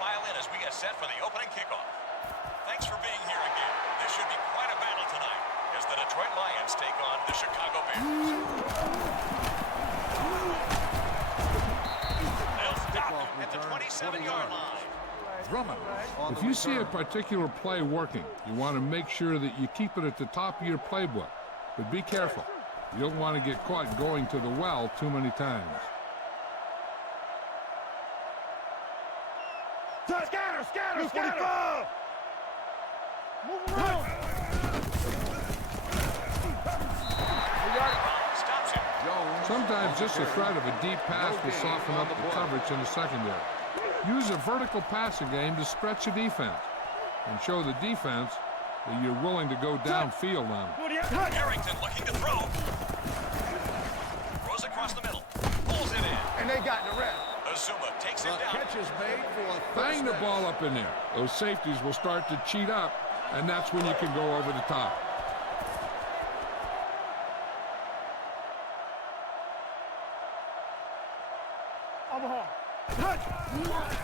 file in as we get set for the opening kickoff. Thanks for being here again. This should be quite a battle tonight as the Detroit Lions take on the Chicago Bears. They'll stop him at the 27-yard line. If you see a particular play working, you want to make sure that you keep it at the top of your playbook. But be careful. You don't want to get caught going to the well too many times. Scatter! Move around! Stops him. Sometimes just the threat of a deep pass will soften up the coverage in the secondary. Use a vertical passing game to stretch the defense and show the defense that you're willing to go downfield on it. Harrington looking to throw. Throws across the middle. Pulls it in. And they got the rep. Azuma takes it down. Catch is made for a Bang the ball up in there. Those safeties will start to cheat up, and that's when you can go over the top.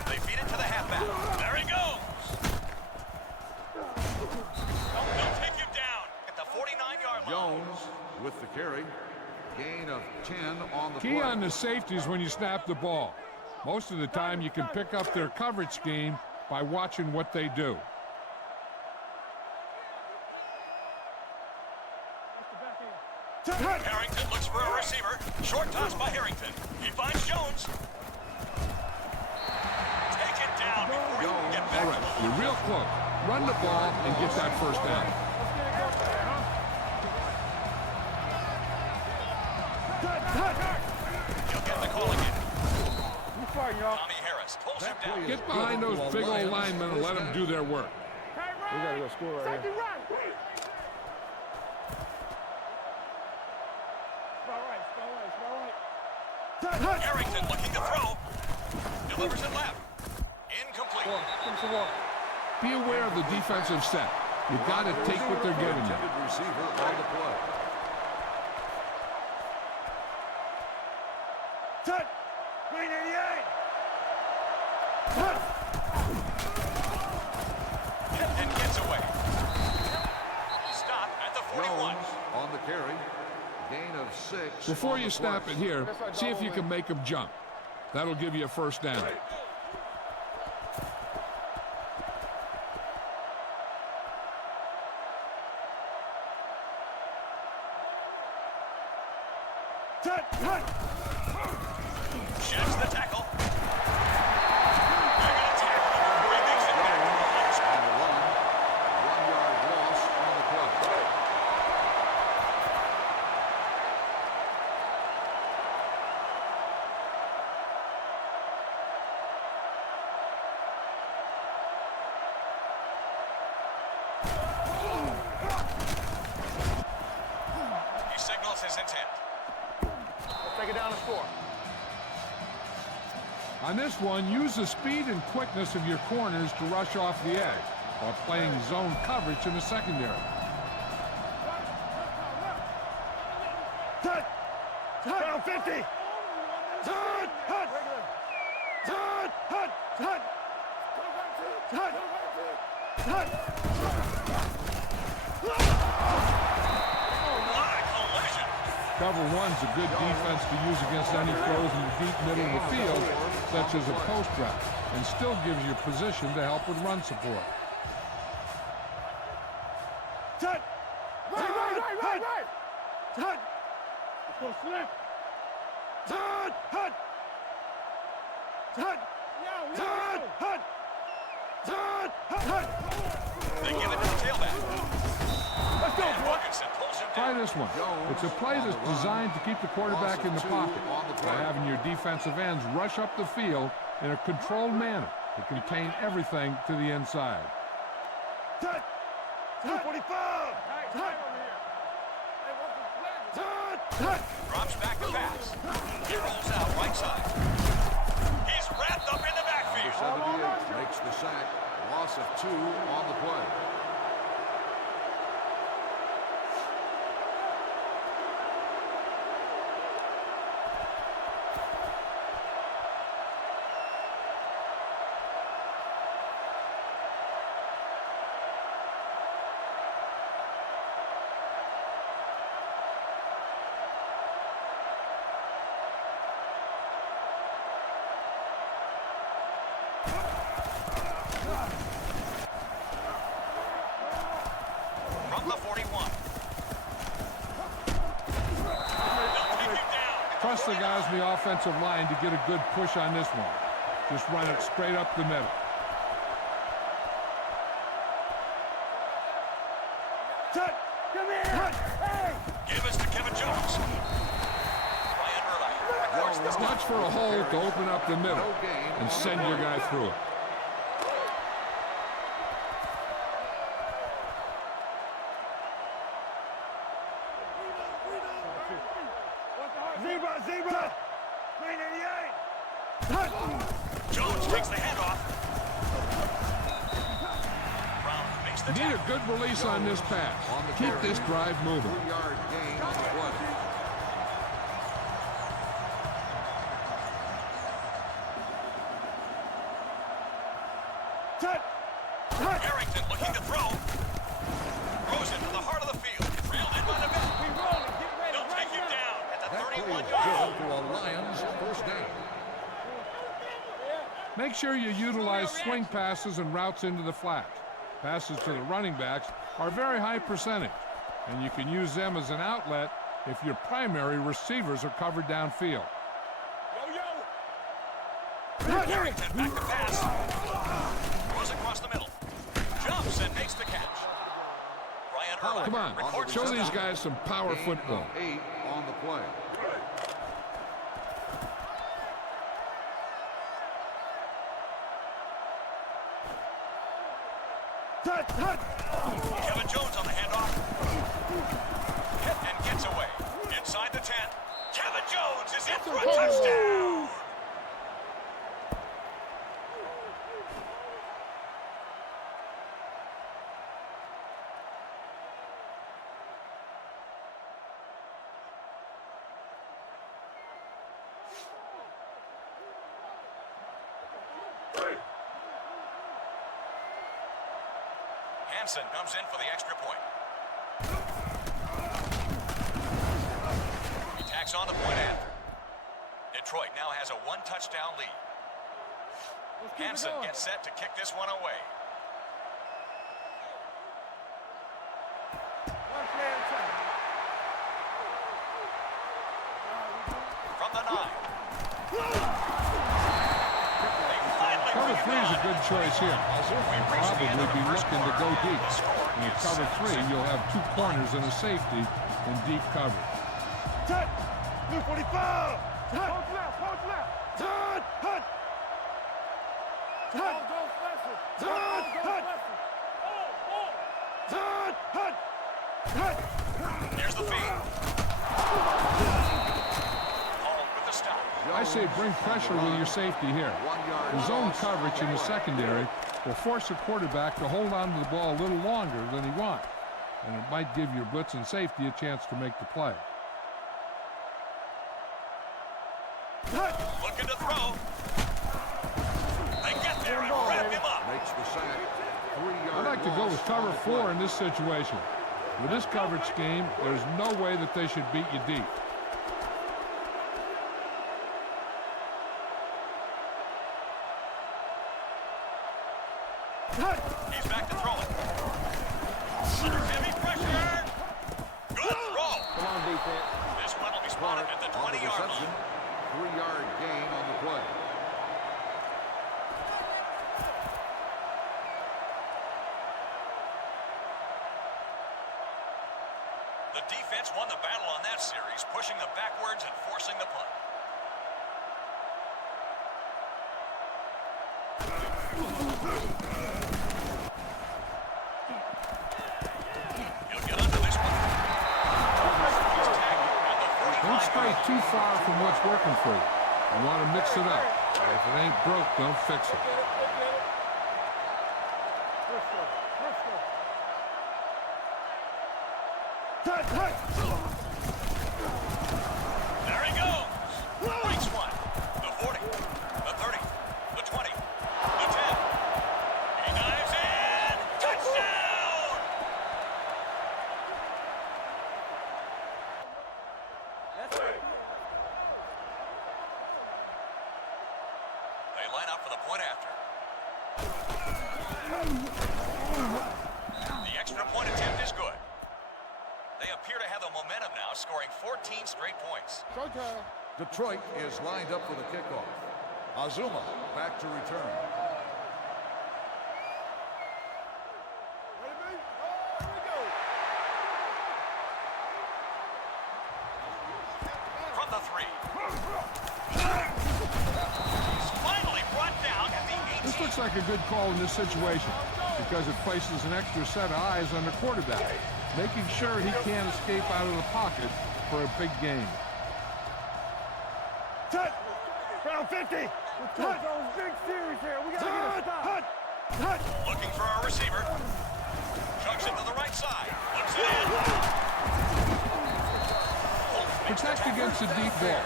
They feed it to the halfback. There he goes. They'll take him down at the 49-yard line. Jones with the carry. Gain of 10 on the Key play. on the safeties when you snap the ball. Most of the time you can pick up their coverage scheme by watching what they do. Harrington looks for a receiver. Short toss by Harrington. He finds Jones. Take it down before he can get back. All right, you're real close. Run the ball and get that first down. He'll get the call again. Tommy Harris pulls him down. Get behind those big old linemen and let them do their work. We gotta go score right here. Harrington looking to throw. Delivers it left. Incomplete. Be aware of the defensive set. You've got to take what they're giving you. Intended receiver on the play. Green 88. And gets away. Stop at the 41. Jones on the carry. Gain of 6. Before you snap it here, see if you can make them jump. That'll give you a first down. Sheds the tackle. They're going to tackle him before he makes it back. On the run. 1-yard loss on the play. He signals his intent. Take it down and score. On this one, use the speed and quickness of your corners to rush off the edge while playing zone coverage in the secondary. Down 50. What a collision. Cover one's a good defense to use against any throws in the deep middle of the field, such as a post route, and still gives you position to help with run support. They give it to the tailback. And Wilkinson pulls him Try down. this one. It's a play that's designed to keep the quarterback in the pocket by having your defensive ends rush up the field in a controlled manner to contain everything to the inside. 245. Drops back to pass. He rolls out right side. He's wrapped up in the backfield. 78 makes the sack. Loss of 2 on the play. the 41. They'll take him down. Trust the guys in the offensive line to get a good push on this one. Just run it straight up the middle. Cut! Come here! Cut! Hey! Give us to Kevin Jones. Ryan Urlacher. Watch for a hole to open up the middle and send your guy through it. Zebra! Zebra! Green 88! Cut! Jones takes the handoff. Brown makes the Need a tackle. good release on this pass. Keep this drive moving. 3-yard gain on the play. Cut! Cut! Harrington looking to throw. Throws it to the heart of the field. Reeled in by the middle. They'll take him down at the That play is 31-yard good to a Lions first down. Make sure you utilize swing passes and routes into the flat. Passes to the running backs are very high percentage, and you can use them as an outlet if your primary receivers are covered downfield. Harrington back to pass. Goes across the middle. Jumps and makes the catch. Ryan Urlacher Come on, records show the these stop. guys some power Gain football. of 8 on the play. Cut! Cut! Kevin Jones on the handoff. Hit and gets away. Inside the 10. Kevin Jones is in for a touchdown. Hansen comes in for the extra point. He tacks on the point after. Detroit now has a one-touchdown lead. Hansen gets set to kick this one away. From the 9. They finally Cover bring 3 it is a on. good choice here. Probably be looking to go deep. In cover 3, you'll have 2 corners and a safety in deep coverage. Cut! Blue 45! Cut! Post left! Post left! Cut! Cut! Cut! Cut! Cut! Cut! Cut! Cut! Here's the feed. Home with the stop. I say bring pressure with your safety here. 1-yard The zone loss coverage on in the play. secondary will force the quarterback to hold on to the ball a little longer than he wants, and it might give your blitz and safety a chance to make the play. Looking to throw. They get there and wrap him up. Makes the sack. 3-yard I'd like to go loss with on cover the 4 play. in this situation. With this coverage scheme, there's no way that they should beat you deep. He's back to throwing. Under heavy pressure. Good throw. Come on, defense. This one will be spotted at the On the 20-yard reception. line. 3-yard gain on the play. The defense won the battle on that series, pushing them backwards and forcing the punt. He'll get under this one. He's tagged at the 45. Don't stray too far from what's working for you. You want to mix it up. If it ain't broke, don't fix it. Cut! Cut! There he goes. Breaks one. The 40. The 30. The 20. The 10. He dives in. Touchdown! They line up for the point after. The extra point attempt is good. They appear to have the momentum now, scoring 14 straight points. Showtime. Detroit is lined up for the kickoff. Azuma back to return. Ready, mate? Oh, here we go. From the 3. He's finally brought down at the 18. This looks like a good call in this situation because it places an extra set of eyes on the quarterback, making sure he can't escape out of the pocket for a big gain. Touch. Round 50. Touch. Big series here. We gotta get a stop. Touch. Looking for a receiver. Chucks it to the right side. Looks it in. Protect against the deep ball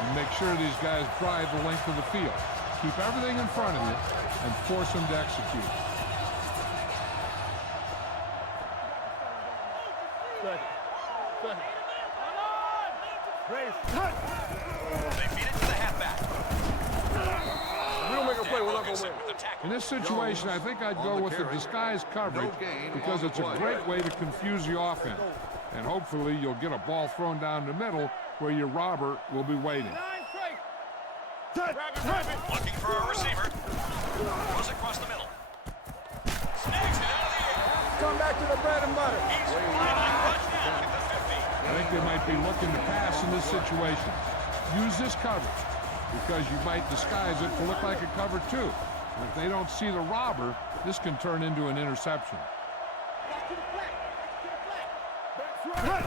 and make sure these guys drive the length of the field. Keep everything in front of you and force them to execute. Second. Race. Touch. They feed it to the halfback. We don't make a play, we're not gonna Wilkinson win. with the tackle. In this situation, I think I'd go with the disguised coverage because it's a great way to confuse the offense. And hopefully you'll get a ball thrown down the middle where your robber will be waiting. Touch. Looking for a receiver. Goes across the middle. Snags it out of the air. Come back to the bread and butter. He's finally brought down at the 50. I think they might be looking to pass in this situation. Use this coverage because you might disguise it to look like a cover 2. And if they don't see the robber, this can turn into an interception. Touch.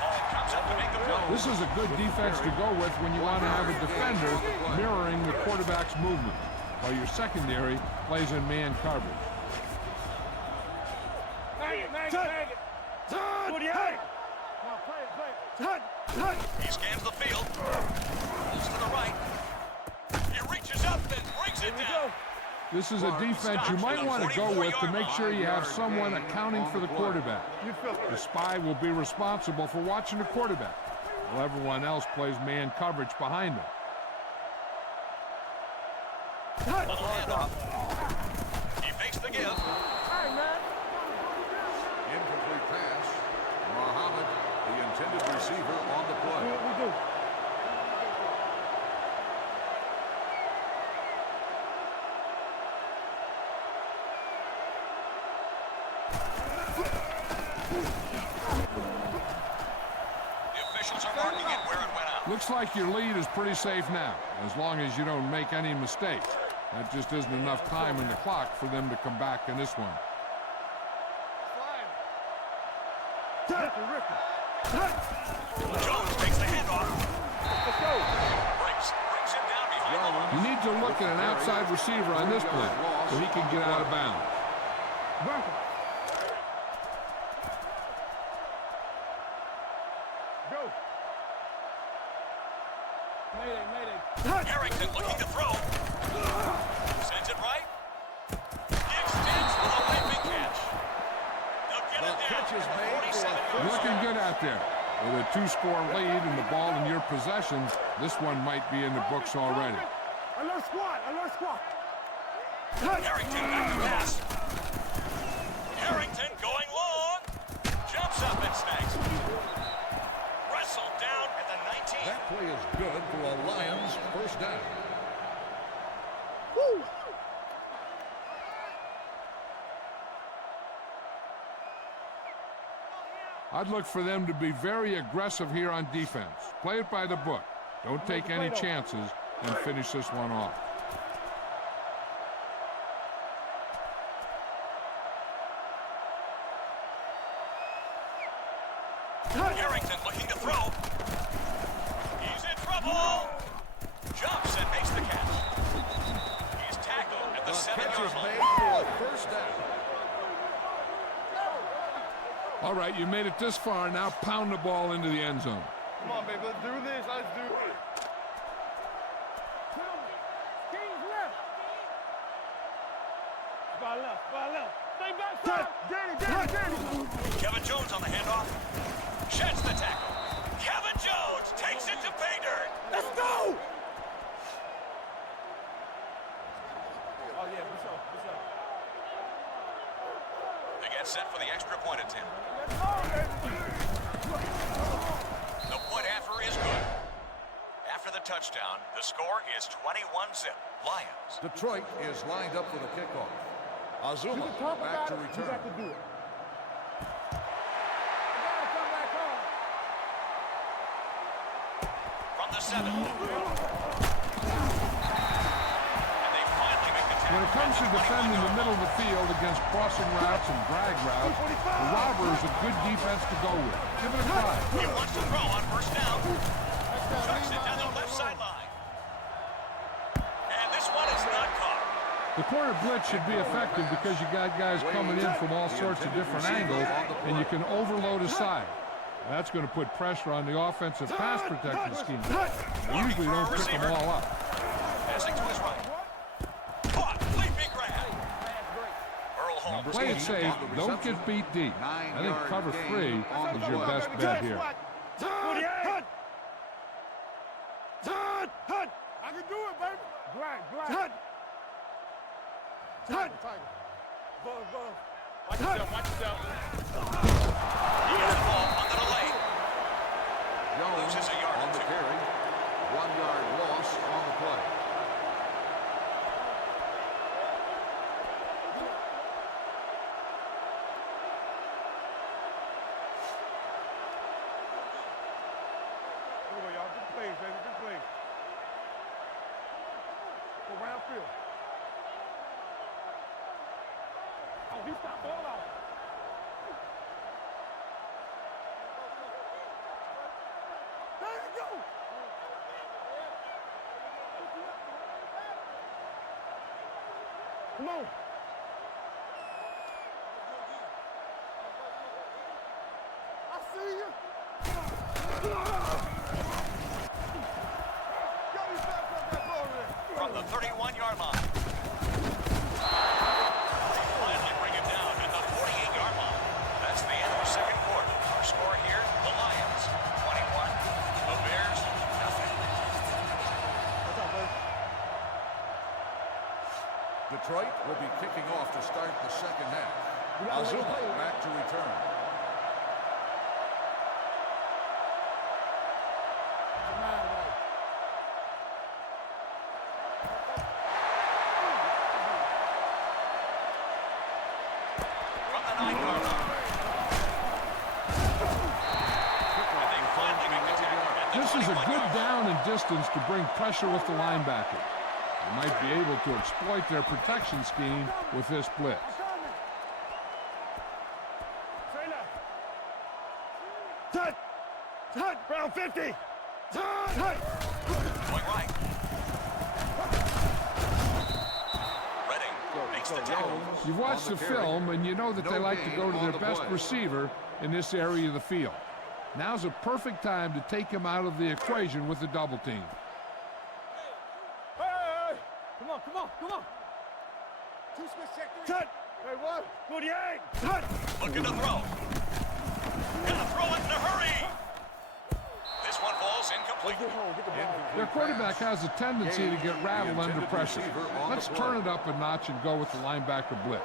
Ball comes up to make the play. This is a good defense to go with when you want to have a defender mirroring the quarterback's movement, while your secondary plays in man coverage. Touch. 48. Now play it. Touch. He scans the field. Pulls to the right. He reaches up and brings it down. This is a defense you might want to go with to make sure you have someone accounting for the quarterback. The spy will be responsible for watching the quarterback, while everyone else plays man coverage behind him. Little handoff. He fakes the give. Incomplete pass. Muhammad, the intended receiver, on the play. The officials are marking it where it went out. Looks like your lead is pretty safe now, as long as you don't make any mistakes. That just isn't enough time in the clock for them to come back in this one. Jones takes the handoff. Let's go. Brings him down behind the line. You need to look at an outside receiver on this play so he can get out of bounds. Go. Harrington looking to throw. Sends it right. He extends for the leaping catch. They'll get it catch is down. made for 47 a yards. Looking good out there. With a 2-score lead and the ball in your possession, this one might be in the books already. Alert squad. Harrington back to pass. Harrington going long. Jumps up and snags it. Wrestled down at the 19. That play is good for a Lions first down. Woo. I'd look for them to be very aggressive here on defense. Play it by the book. Don't take any chances and finish this one off. Harrington looking to throw. He's in trouble. Jumps and makes the catch. He's tackled at the The catch 7-yard is line. made for a first down. All right, you made it this far. Now pound the ball into the end zone. Come on, baby. Let's do this. Let's do it. King's left. By left. Stay back. Danny. Kevin Jones on the handoff. Sheds the tackle. Kevin Jones takes it to pay dirt. Let's go. Oh, yeah. What's up? get set for the extra point attempt. The point after is good. After the touchdown, the score is 21-zip. Lions. Detroit is lined up for the kickoff. Azuma back to return. From the 7. And they finally make the tackle. When it comes to defending the middle of the field against crossing routes and drag routes, the robber is a good defense to go with. Give it a try. He wants to throw on first down. Chucks it down the left sideline. And this one is not caught. The corner blitz should be effective because you got guys coming in from all sorts of different angles, and you can overload a side. That's going to put pressure on the offensive pass protection scheme. They usually don't pick them all up. Passing to his right. Caught. Leaping grab. Earl Holmes. Play it safe. Don't get beat deep. I think cover 3 is your best bet here. I can do it, baby. Black. Go. Watch yourself. He gets the ball on the delay. Jones Loses a yard on or the two. carry. 1-yard loss on the play. Anyway, y'all, good plays, baby. Good plays. Go round field. Oh, he stopped ball out. There you go. Come on. I see you. From the 31-yard line. They finally bring him down at the 48-yard line. That's the end of the second quarter. Our score here, the Lions 21, the Bears nothing. Detroit will be kicking off to start the second half. Azuma back to return. From the 9-yard line. And they finally make the tackle at the This is a 21-yard good line. down and distance to bring pressure with the linebacker. They might be able to exploit their protection scheme with this blitz. Tut, round 50. Tut. Going right. Redding makes the tackle. You've watched the film, and you know that they like to go to their best receiver in this area of the field. Now's a perfect time to take him out of the equation with the double team. Hey, come on. Two switch check 3. Tut. Hey, what? 48. Tut. Looking to throw. Gotta throw it in a hurry. This one falls incomplete. Their quarterback has a tendency to get rattled under pressure. Let's turn it up a notch and go with the linebacker blitz.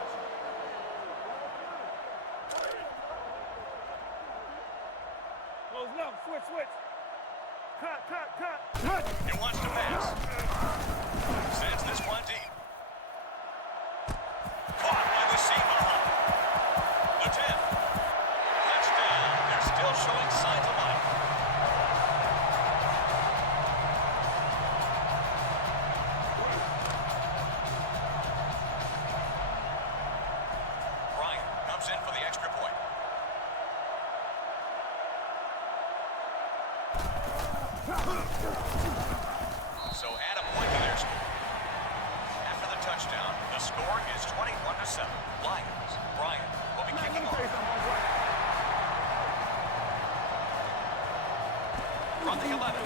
Close left, switch. Cut. He wants to pass. Sends this one deep. Caught by the seam behind. The 10. Touchdown. They're still showing signs of life. Bryant comes in for the extra point. So add a point to their score. After the touchdown, the score is 21-7. Lions. Bryant will be kicking off. From the 11.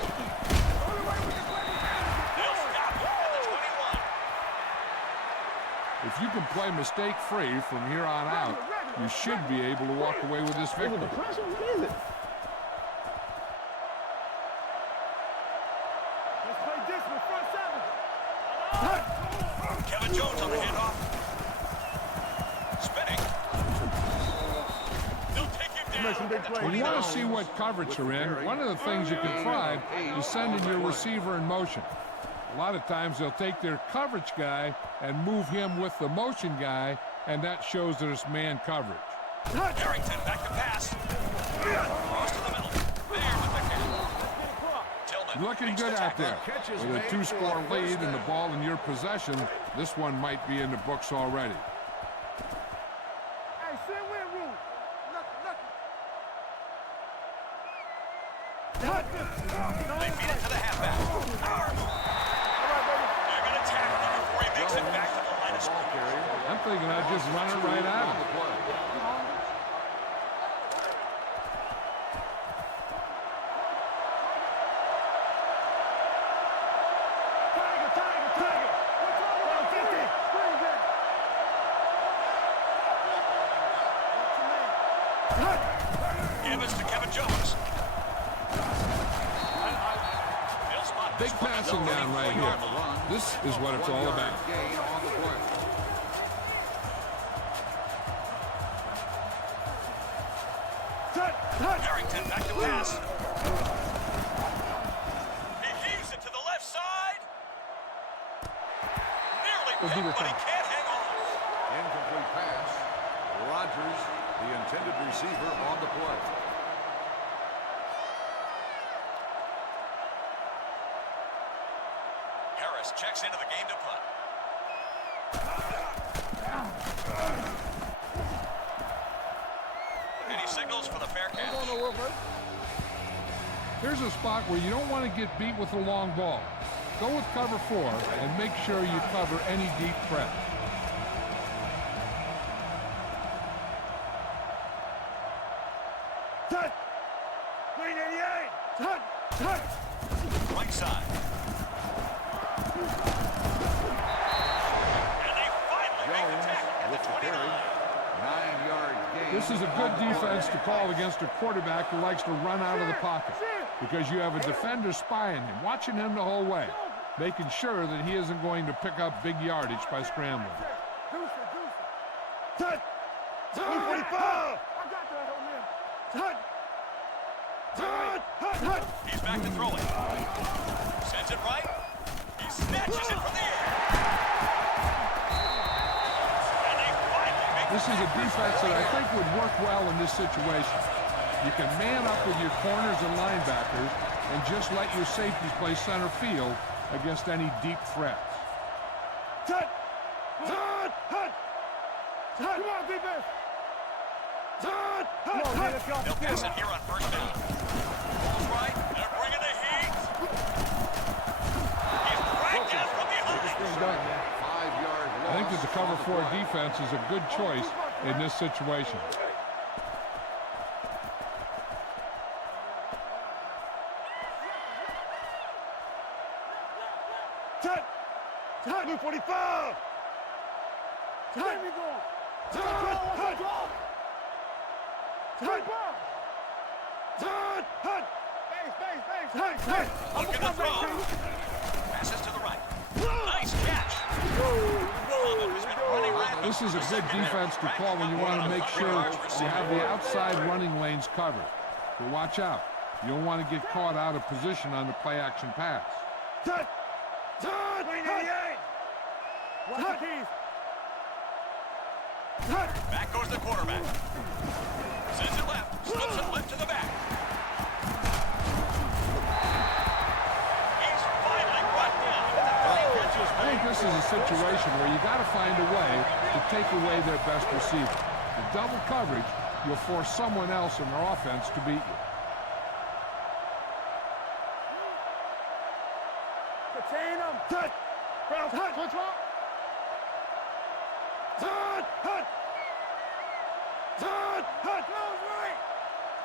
They'll stop him at the 21. If you can play mistake-free from here on out, you should be able to walk away with this victory. Let's play this with front 7. Kevin Jones on the handoff. Spinning. make some big plays. When you want to see what coverage you're in, one of the things you can try is sending your receiver in motion. A lot of times they'll take their coverage guy and move him with the motion guy, and that shows that it's man coverage. Harrington back to pass. Cross to the middle. There with the catch. Tillman Looking makes good the out tackle. there. With a 2-score lead and the ball in your possession, this one might be in the books already. Hey, send win rule. Nothing. They feed it to the halfback. Power move. They're going to tackle him before he makes it back to the line of scrimmage. I'm thinking I'd just run it right out. On the play. Tiger. What's 50? Spring back. Evans to Kevin Jones. They'll spot Big this one at the passing down right 34-yard here. line. This is what it's all about. Gain on the play. Harrington back to pass. He heaves it to the left side. Nearly picked, but he can't hang on. Incomplete pass. Rodgers, the intended receiver, on the play. Harris checks into the game to punt. And he signals for the fair catch. Here's a spot where you don't want to get beat with a long ball. Go with cover 4 and make sure you cover any deep threat. Green 88. Right side. And they finally make the Jones tackle at with the the 29. carry. 9-yard gain. This is a good defense to call against a quarterback who likes to run out of the pocket, because you have a defender spying him, watching him the whole way, making sure that he isn't going to pick up big yardage by scrambling. Touch. 245. I got that on there. Touch. He's back to throwing. Sends it right. He snatches it from the air. And they finally make This is a defense that I think would work well in this situation. You can man up with your corners and linebackers and just let your safeties play center field against any deep threats. Touch. Come on, defense. Come on, man, let's go. They'll pass it here on first down. Ball's right. They're bringing the heat. He's dragged down from behind. 5-yard loss. I think that the cover on the 4 play. defense is a good choice in this situation. Touch. 245. Touch. Look at the throw. Passes to the right. Nice catch. Muhammad has been running rapid. This is a good defense to call when you want to make sure you have the outside running lanes covered. But watch out. You don't want to get caught out of position on the play-action pass. Touch. Green 88. Watch the keys. Touch. Back goes the quarterback. Sends it left. Slips it left to the back. He's finally brought down with the 3 catches. I think this is a situation where you got to find a way to take away their best receiver. In double coverage, you'll force someone else in their offense to beat you. Contain him. Touch. Brown, touch. What's wrong? Touch. Touch. Touch. Touch. Brown's right.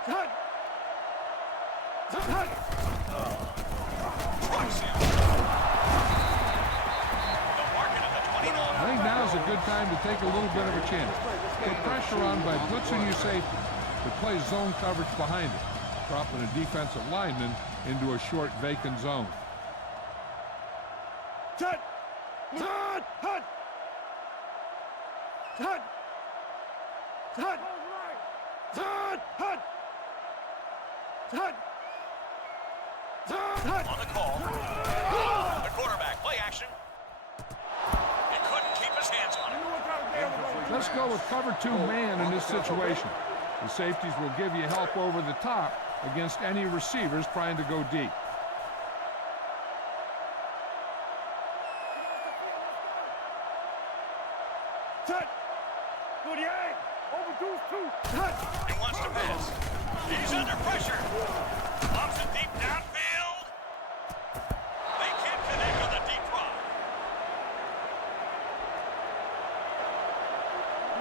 Touch. Touch. Trucks him. The market of the 29. I think now is a good time to take a little bit of a chance. Put pressure on by blitzing your safety to play zone coverage behind it, dropping a defensive lineman into a short vacant zone. Touch. Touch. Touch. Touch. Touch. On the call. The quarterback, play action. He couldn't keep his hands on it. Let's go with cover 2 man in this situation. The safeties will give you help over the top against any receivers trying to go deep. He wants to pass. He's under pressure. Lobs it deep downfield. They can't connect on the deep drop.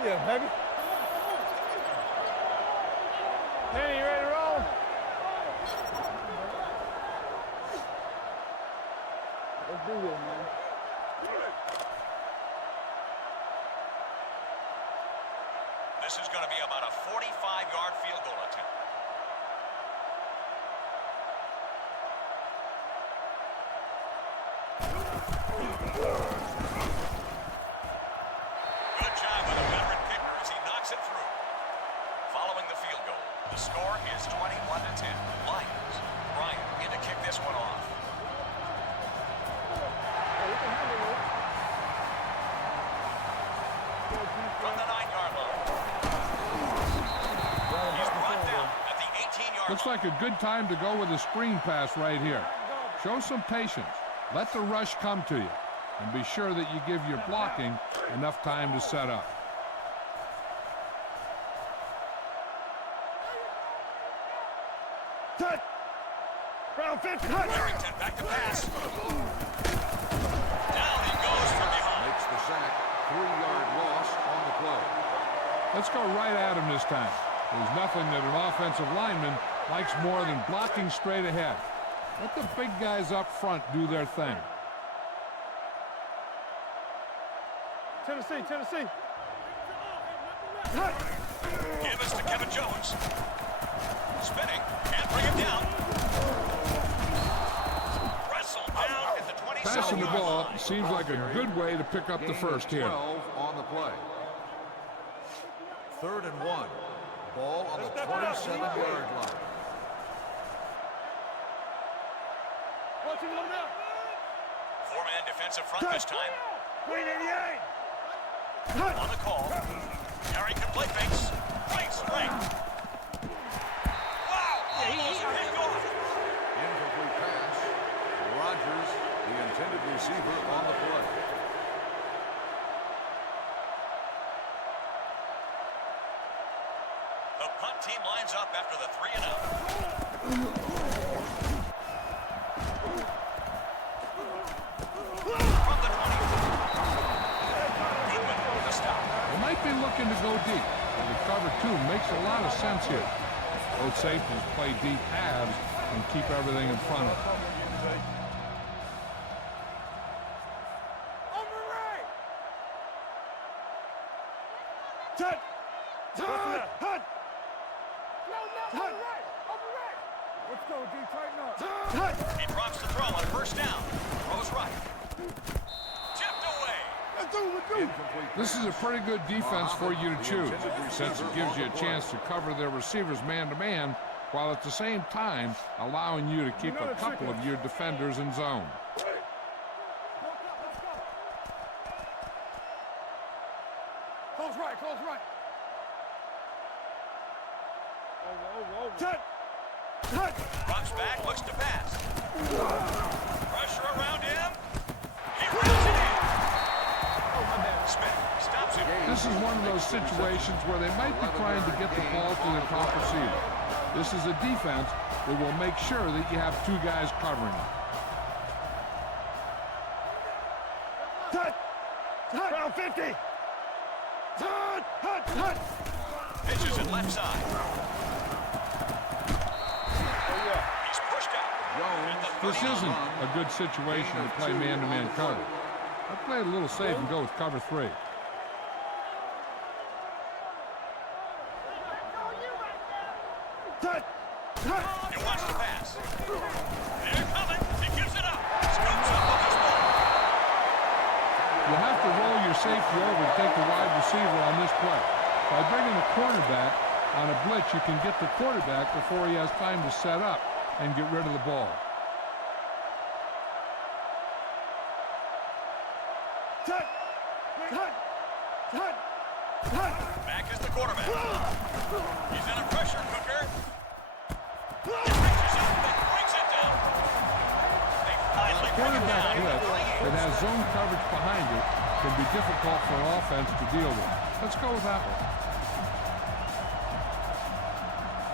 Yeah, baby. Hey, you ready to roll? Let's do this, man. This is going to be about a 45-yard field goal attempt. Good job by the veteran kicker as he knocks it through. Following the field goal, the score is 21-10. Lions. Bryant in to kick this one off. From the 9-yard line. He's brought down at the 18-yard line. Looks like a good time to go with a screen pass right here. Show some patience. Let the rush come to you. And be sure that you give your blocking enough time to set up. Round 50. Harrington back to pass. Down he goes from behind. Makes the sack. 3-yard loss on the play. Let's go right at him this time. There's nothing that an offensive lineman likes more than blocking straight ahead. Let the big guys up front do their thing. Tennessee. Give us to Kevin Jones. Spinning. Can't bring him down. Wrestled down at the 27-yard line. Passing the ball seems like a good way to pick up the first here. 12 on the play. 3rd and 1. Ball on the 27-yard line. Watch him look out. 4-man defensive front this time. Green 88. On the call. Harrington play fakes. Right straight. Wow! Almost picked off. Incomplete pass. Rodgers, the intended receiver, on the play. The punt team lines up after the 3 and out. From the 20. Goodwin with the stop. They might be looking to go deep, but the cover 2 makes a lot of sense here. Both safeties play deep halves and keep everything in front of them. On the right. Touch. Hut. No, on the right. Let's go, D. Tighten up. He drops the throw on first down. Throws right. Tipped away. Let's do. This is a pretty good defense for you to choose, since it gives you a chance to cover their receivers man-to-man, while at the same time allowing you to keep a couple of your defenders in zone. Close right. Touch. Drops back, looks to pass. Pressure around him. He runs it in. Smith stops him. This is one of those situations where they might be trying to get the ball to the top receiver. This is a defense that will make sure that you have 2 guys covering it. Touch. Round 50. Touch. Pitches it left side. He's pushed out. This isn't a good situation to play man-to-man cover. I play it a little safe and go with cover 3. Touch. He wants to pass. They're coming. He gives it up. Scoops up with his ball. You have to roll your safety over to take the wide receiver on this play. By bringing the cornerback, On a blitz, you can get the quarterback before he has time to set up and get rid of the ball. Back is the quarterback. He's in a pressure cooker. He reaches up and brings it down. They finally bring it Quarterback down. blitz that has zone coverage behind it can be difficult for an offense to deal with. Let's go with that one.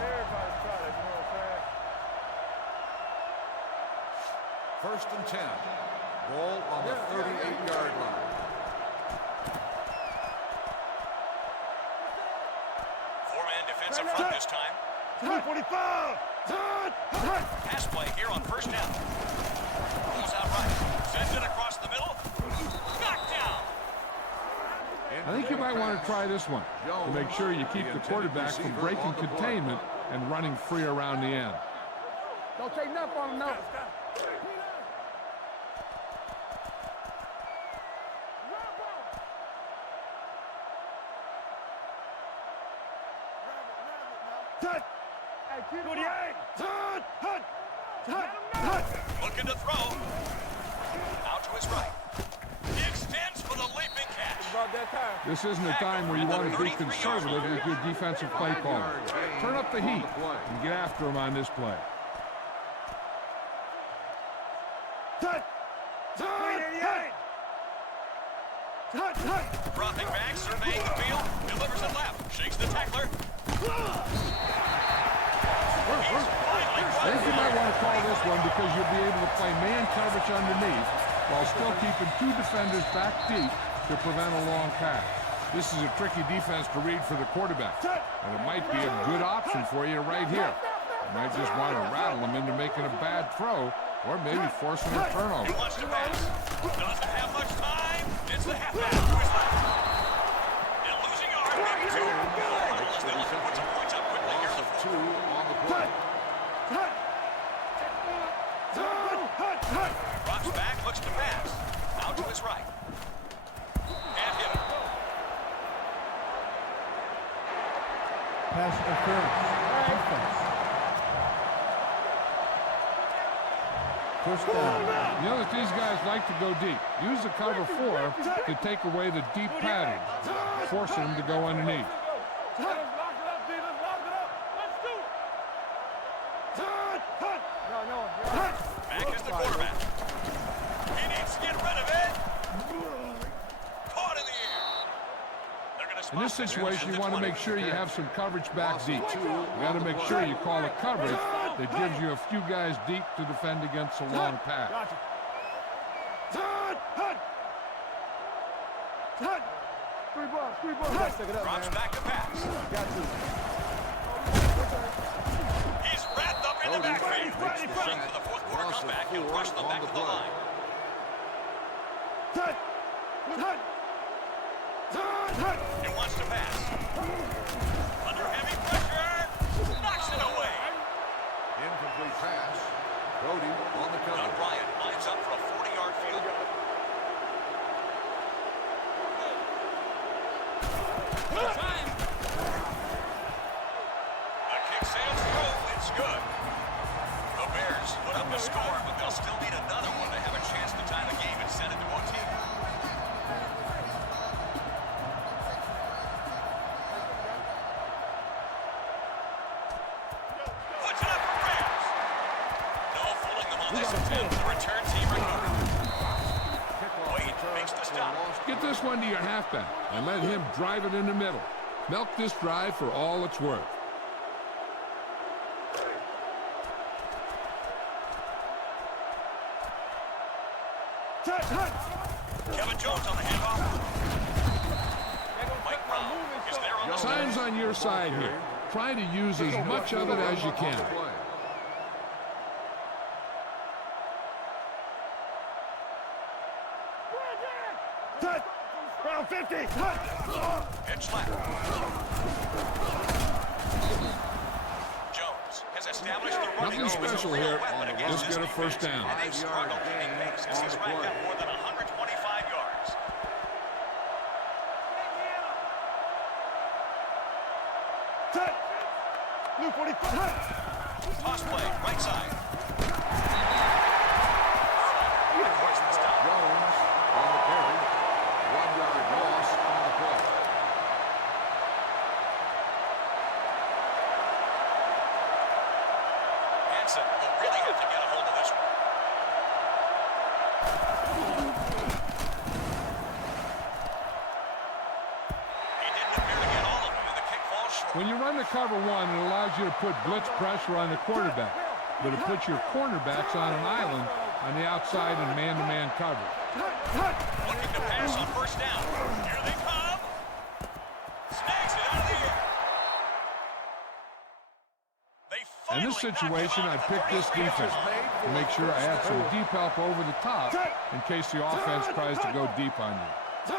Everybody's trying it, you know what I'm saying? First and 10. Ball on the 38-yard line. Four-man defense up front this time. 45! Pass play here on first down. Goes out right. Sends it across the middle. Knocked down. I think you might want to try this one to make sure you keep the quarterback from breaking containment and running free around the end. Don't take enough on him, no. Looking to throw. Out to his right. He extends for the leaping catch. About that time. This isn't a time where you want to be conservative with your defensive play call. Turn up the heat and get after him on this play. Dropping back, surveying the field, delivers it left, shakes the tackler. I think you might want to call this one because you'll be able to play man coverage underneath while still keeping two defenders back deep to prevent a long pass. This is a tricky defense to read for the quarterback, and it might be a good option for you right here. You might just want to rattle him into making a bad throw or maybe forcing a turnover. He wants to pass. Doesn't have much time. It's the halfback to his left. And losing yard, maybe two. They're looking to put some points up quickly here. Loss of 2 on the play. Drops back, looks to pass. Out to his right. And hit him. Pass interference. Defense. First down. You know that these guys like to go deep. Use the cover 4 to take away the deep pattern, forcing them to go underneath. Let's lock it up, D. Let's lock it up. Let's do it. No. Back is the quarterback. He needs to get rid of it. Caught in the air. They're going to In this situation, you want to make sure you have some coverage back deep. You got to make sure you call a coverage that gives you a few guys deep to defend against a long pass. Gotcha. Three balls. Stick it up, drops man. back to pass. Got to. He's wrapped up in the backfield. Running for the fourth quarter Loss of comeback. He'll 4 rush them on back the to the play. line. He wants to pass. Under heavy pressure. Knocks it away. Incomplete pass. Brody on the cover. Doug Bryant lines up for a 40-yard field goal. Full time. The kick sails through. It's good. The Bears put up a score, but they'll still need another one to have a chance to tie the game and send it to OT. Puts it up for grabs. No fooling them on this attempt. The return team recovered. Wade makes the stop. Get this one to your halfback and let him drive it in the middle. Milk this drive for all it's worth. Kevin Jones on the handoff. Mike Brown is there on the Time's on your side here. Try to use as much of it as you can. Round 50. pitch left. Jones has established the running Nothing game as a special real here. weapon against Just this get a first defense. down. And they've struggled keeping pace as he's racked up more than 125 yards. Set. Blue 45. Toss play, right side. Verlander avoids the stop. Jones on the carry. 1 yard loss on the play. Hansen will really have to get a hold of this one. He didn't appear to get all of it, and the kick falls short. When you run the cover one, it allows you to put blitz pressure on the quarterback, but it puts your cornerbacks on an island on the outside in man-to-man coverage. Looking to pass on first down. Here they come. Snags it out of the air. They In finally this situation, knocked I'd him pick off this the 33. defense to make sure I have some deep help over the top in case the offense tries to go deep on you. Hey,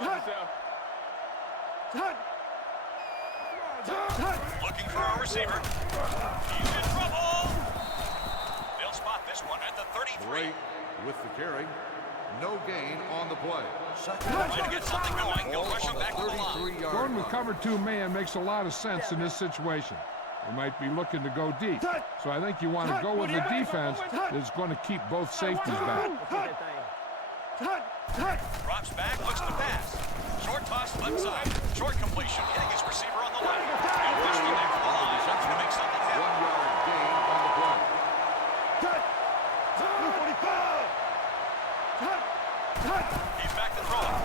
watch yourself. Looking for a receiver. He's in trouble. They'll spot this one at the 33. Great with the carry. No gain on the play. Trying to get something going. He'll Ball rush him on back to the the line. 33-yard Going with line. cover two man makes a lot of sense in this situation. You might be looking to go deep. So I think you want to go with a defense that's going to keep both safeties back. Drops back, looks to pass. Short toss left side. Short completion, hitting his receiver on the left. He'll rush him back to the line, looking to make something 1 happen. yard gain on the play. He's back to throw it.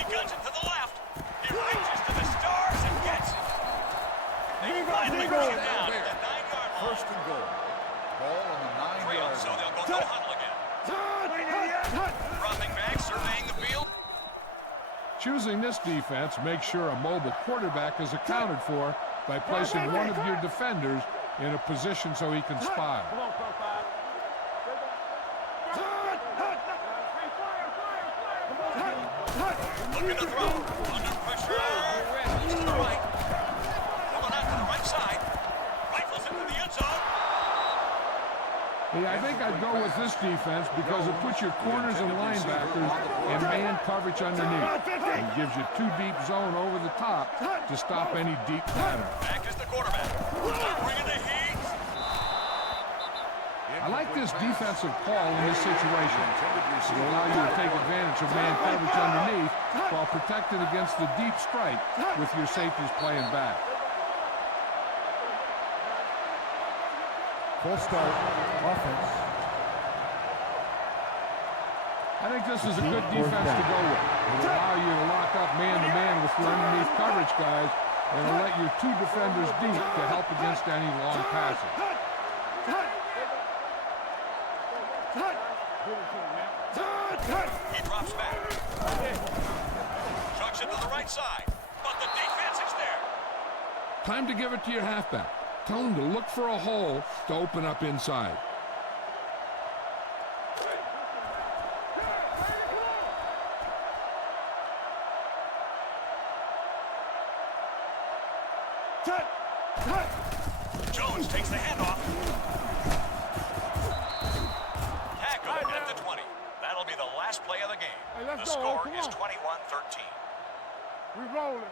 He guns it to the left. He reaches to the stars and gets it. They finally bring it down at the 9-yard line. First and goal. Ball on the 9-yard Trail, so line. they'll go no huddle again. Dropping back, surveying the field. Choosing this defense makes sure a mobile quarterback is accounted for by placing one of your defenders in a position so he can spy. Come on, front five. Looking to throw. Under pressure. Looks to the right. Pulling out to the right side. Rifles into the end zone. Yeah, I think I'd go with this defense because it puts your corners and linebackers in man coverage underneath. It gives you two deep zone over the top to stop any deep pattern. Back is the quarterback. They're bringing the heat. I like this defensive call in this situation. It'll allow you to take advantage of man coverage underneath while protected against the deep strike with your safeties playing back. Full start. Offense. I think this is a good defense to go with. It'll allow you to lock up man-to-man with your underneath coverage guys, and it'll let your two defenders deep to help against any long passes. He drops back. Chucks it to the right side. But the defense is there. Time to give it to your halfback. Tell him to look for a hole to open up inside. Jones takes the handoff. Tackle at the 20. That'll be the last play of the game. Hey, let's The go. score Come is on. 21-13. We rolling.